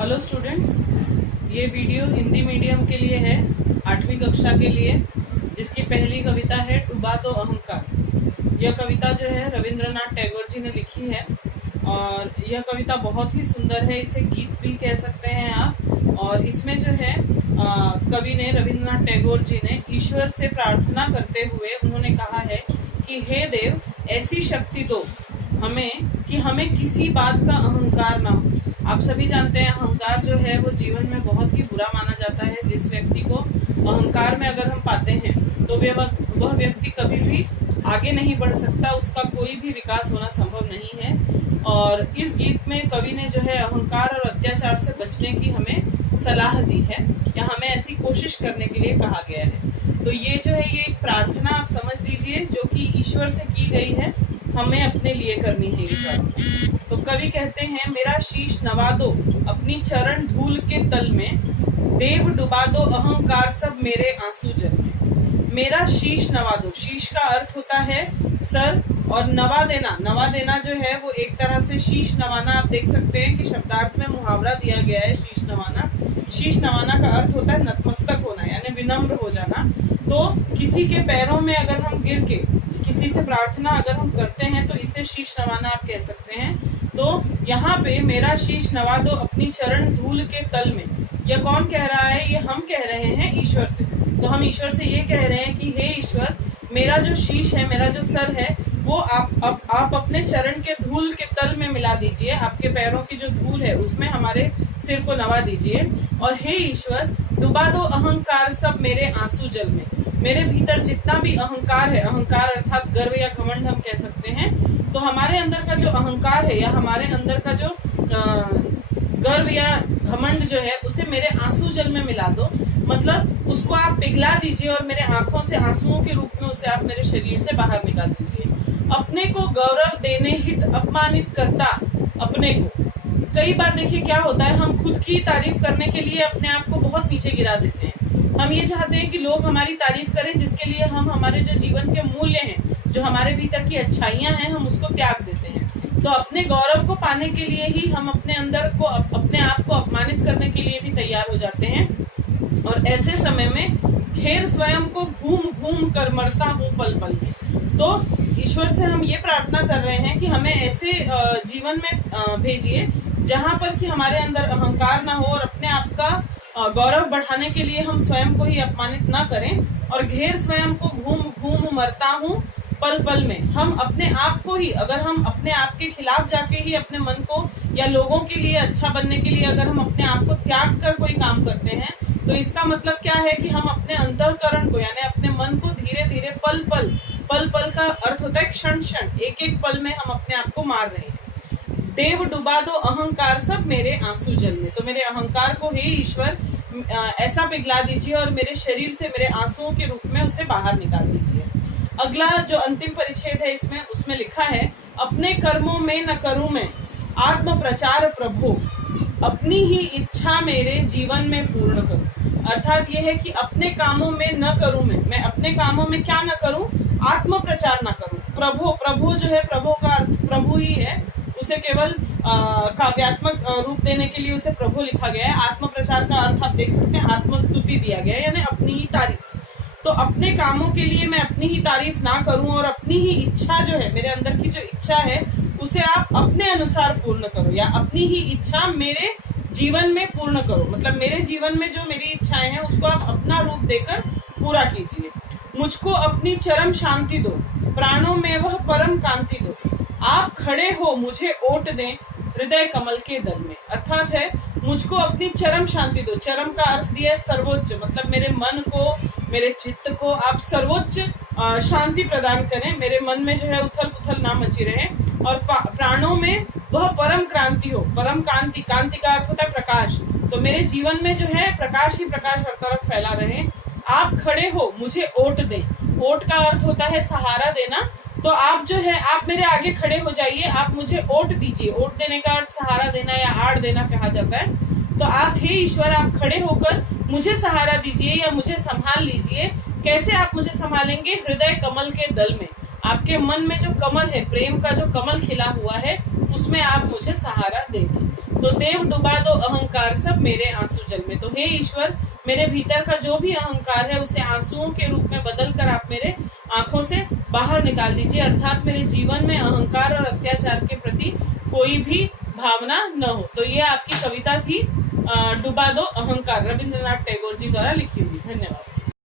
Hello students, ये video Hindi medium के लिए है, 8वीं कक्षा के लिए, जिसकी पहली कविता है डूबा दो अहंकार। यह कविता जो है रविंद्रनाथ टैगोर जी ने लिखी है और यह कविता बहुत ही सुंदर है। इसे गीत भी कह सकते हैं आप। और इसमें जो है कवि ने, रविंद्रनाथ टैगोर जी ने ईश्वर से प्रार्थना करते हुए उन्होंने कहा है कि हे देव, ऐसी शक्ति दो हमें कि हमें किसी बात का अहंकार ना हो। आप सभी जानते हैं अहंकार जो है वो जीवन में बहुत ही बुरा माना जाता है। जिस व्यक्ति को अहंकार में अगर हम पाते हैं तो वह व्यक्ति कभी भी आगे नहीं बढ़ सकता, उसका कोई भी विकास होना संभव नहीं है। और इस गीत में कवि ने जो है अहंकार और अत्याचार से बचने की हमें सलाह दी है या हमें ऐसी कोशिश करने के लिए कहा गया है। तो ये जो है ये एक प्रार्थना आप समझ लीजिए जो कि ईश्वर से की गई है, हमें अपने लिए करनी है ये प्रार्थना। तो कवि कहते हैं, मेरा शीश नवा दो अपनी चरण धूल के तल में, देव डुबा दो अहंकार सब मेरे आंसू जल में। मेरा शीश नवा दो, शीश का अर्थ होता है सर, और नवा देना जो है वो एक तरह से शीश नवाना, आप देख सकते हैं कि शब्दार्थ में मुहावरा दिया गया है शीश नवाना। शीश नवाना का अर्थ होता है नतमस्तक होना, यानी विनम्र हो जाना। तो किसी के पैरों में अगर हम गिर के किसी से प्रार्थना अगर हम करते हैं तो इसे शीश नवाना आप कह सकते हैं। तो यहाँ पे मेरा शीश नवा दो अपनी चरण धूल के तल में, यह कौन कह रहा है? ये हम कह रहे हैं ईश्वर से। तो हम ईश्वर से ये कह रहे हैं कि हे ईश्वर, मेरा जो शीश है, मेरा जो सर है, वो आप अपने चरण के धूल के तल में मिला दीजिए। आपके पैरों की जो धूल है उसमें हमारे सिर को नवा दीजिए। और हे ईश्वर, डुबा दो अहंकार सब मेरे आंसू जल में। मेरे भीतर जितना भी अहंकार है, अहंकार अर्थात गर्व या घमंड हम कह सकते हैं, तो हमारे अंदर का जो अहंकार है या हमारे अंदर का जो गर्व या घमंड जो है उसे मेरे आंसू जल में मिला दो। मतलब उसको आप पिघला दीजिए और मेरे आंखों से आंसुओं के रूप में उसे आप मेरे शरीर से बाहर निकाल दीजिए। अपने को गौरव देने हित अपमानित करता अपने को। कई बार देखिए क्या होता है, हम खुद की तारीफ करने के लिए अपने आप को बहुत नीचे गिरा देते हैं। हम ये चाहते हैं कि लोग हमारी तारीफ करें, जिसके लिए हम हमारे जो जीवन के मूल्य हैं, जो हमारे भीतर की अच्छाइयां हैं, हम उसको त्याग देते हैं। तो अपने गौरव को पाने के लिए ही हम अपने अंदर को, अपने आप को अपमानित करने के लिए भी तैयार हो जाते हैं। और ऐसे समय में घेर स्वयं को घूम घूम कर मरता हूँ पल पल में। तो ईश्वर से हम ये प्रार्थना कर रहे हैं कि हमें ऐसे जीवन में भेजिए जहाँ पर कि हमारे अंदर अहंकार ना हो और अपने आप का गौरव बढ़ाने के लिए हम स्वयं को ही अपमानित ना करें। और घेर स्वयं को घूम घूम मरता हूँ पल पल में। हम अपने आप को ही, अगर हम अपने आप के खिलाफ जाके ही अपने मन को या लोगों के लिए अच्छा बनने के लिए अगर हम अपने आप को त्याग कर कोई काम करते हैं, तो इसका मतलब क्या है कि हम अपने अंतःकरण को, यानी अपने मन को धीरे धीरे पल पल का अर्थ होता है क्षण क्षण, एक एक पल में हम अपने आप को मार रहे हैं। देव डुबा दो अहंकार सब मेरे आंसू जल में। तो मेरे अहंकार को हे ईश्वर ऐसा पिघला दीजिए और मेरे शरीर से मेरे आंसुओं के रूप में उसे बाहर निकाल दीजिए। अगला जो अंतिम परिच्छेद है इसमें, उसमें लिखा है, अपने कर्मों में न करूं मैं आत्म प्रचार प्रभु, अपनी ही इच्छा मेरे जीवन में पूर्ण करूं। अर्थात ये है कि अपने कामों में न करूं मैं अपने कामों में क्या न करूं? आत्म प्रचार न करूं। प्रभु जो है, प्रभु का अर्थ प्रभु ही है, उसे केवल काव्यात्मक रूप देने के लिए उसे प्रभु लिखा गया है। आत्म प्रचार का अर्थ आप देख सकते हैं, आत्मस्तुति दिया गया है, यानी अपनी ही तारीफ। तो अपने कामों के लिए मैं अपनी ही तारीफ ना करूं और अपनी ही इच्छा जो है, मेरे अंदर की जो इच्छा है उसे आप अपने अनुसार पूर्ण करो, या अपनी ही इच्छा मेरे जीवन में पूर्ण करो। मतलब मेरे जीवन में जो मेरी इच्छाएं हैं उसको आप अपना रूप देकर पूरा कीजिए। मुझको अपनी चरम शांति दो, प्राणों में वह परम कांति दो। आप खड़े हो मुझे ओट दें हृदय कमल के दल में। अर्थात है, मुझको अपनी चरम शांति दो। चरम का अर्थ दिया है सर्वोच्च, मतलब मेरे मन को, मेरे चित्त को आप सर्वोच्च शांति प्रदान करें। मेरे मन में जो है उथल पुथल ना मची रहे, और प्राणों में वह परम क्रांति हो। परम कांति, कांति का अर्थ होता है प्रकाश। तो मेरे जीवन में जो है प्रकाश ही प्रकाश हर तरफ फैला रहे। आप खड़े हो मुझे ओट दें। ओट का अर्थ होता है सहारा देना। तो आप जो है, आप मेरे आगे खड़े हो जाइए, आप मुझे ओट दीजिए। ओट देने का अर्थ सहारा देना या आड़ देना कहा जाता है। तो आप हे ईश्वर, आप खड़े होकर मुझे सहारा दीजिए या मुझे संभाल लीजिए। कैसे आप मुझे संभालेंगे? हृदय कमल के दल में। आपके मन में जो कमल है, प्रेम का जो कमल खिला हुआ है, उसमें आप मुझे सहारा देंगे। तो देव डुबा दो अहंकार सब मेरे आंसू जल में। तो हे ईश्वर, मेरे भीतर का जो भी अहंकार है उसे आंसुओं के रूप में बदल कर आप मेरे आंखों से बाहर निकाल दीजिए, अर्थात मेरे जीवन में अहंकार और अत्याचार के प्रति कोई भी भावना न हो। तो ये आपकी कविता थी डुबा दो अहंकार, रविंद्रनाथ टैगोर जी द्वारा लिखी हुई। धन्यवाद।